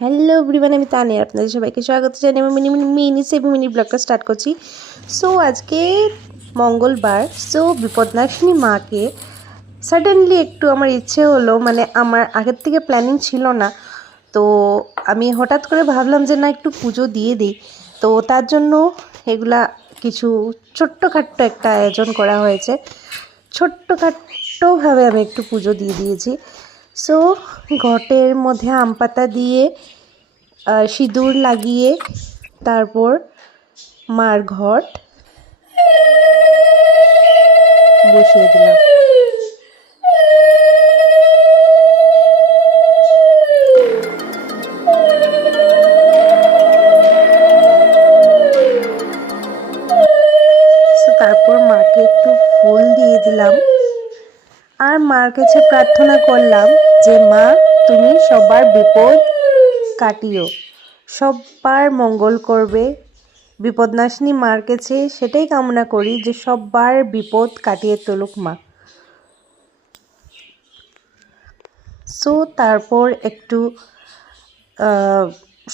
Hello everyone, আমি তানিয়া, আপনাদের সবাইকে স্বাগত জানাই। আমি মিনি ব্লগটা স্টার্ট করছি। সো আজকে মঙ্গলবার। সো বিপদনাশিনী মাকে সাডেনলি একটু আমার ইচ্ছে হলো, মানে আমার আগের থেকে প্ল্যানিং ছিল না, তো আমি হঠাৎ করে ভাবলাম যে না, একটু পুজো দিয়ে দিই। তো তার জন্য এগুলা কিছু ছোট্টখাট্টো একটা আয়োজন করা হয়েছে। ছোট্টখাট্টোভাবে আমি একটু পুজো দিয়ে দিয়েছি। সো ঘটের মধ্যে আম পাতা দিয়ে সিঁদুর লাগিয়ে তারপর মার ঘট বসিয়ে দিলাম। তারপর মাকে একটু ফুল দিয়ে দিলাম আর মার কাছে প্রার্থনা করলাম যে মা, তুমি সবার বিপদ কাটিও, সবার মঙ্গল করবে। বিপদনাশিনী মার কাছে সেটাই কামনা করি যে সবার বিপদ কাটিয়ে তুলুক মা। সো তারপর একটু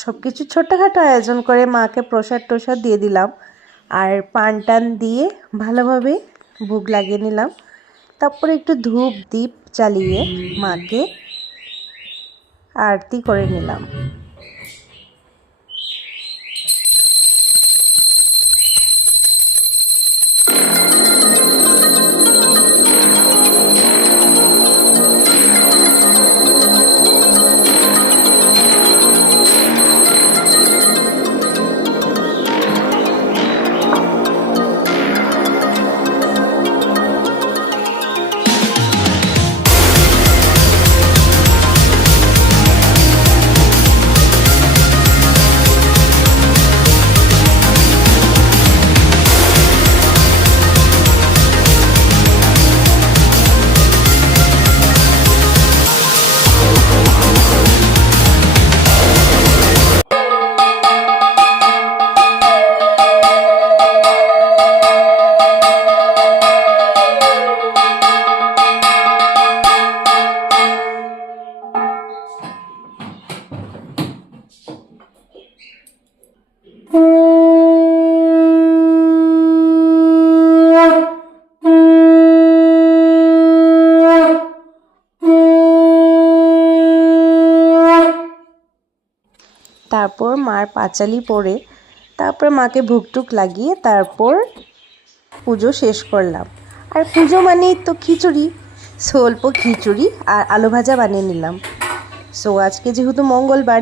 সব কিছু ছোটোখাটো আয়োজন করে মাকে প্রসাদ দিয়ে দিলাম আর পান টান দিয়ে ভালোভাবে ভোগ লাগিয়ে নিলাম। তারপরে একটু ধূপ দীপ জ্বালিয়ে মাকে আরতি করে নিলাম। তারপর মার পাঁচালি পরে তারপর মাকে ভুগটুক লাগিয়ে তারপর পুজো শেষ করলাম। আর পুজো মানেই তো খিচুড়ি, অল্প খিচুড়ি আর আলু ভাজা বানিয়ে নিলাম। সো আজকে যেহেতু মঙ্গলবার,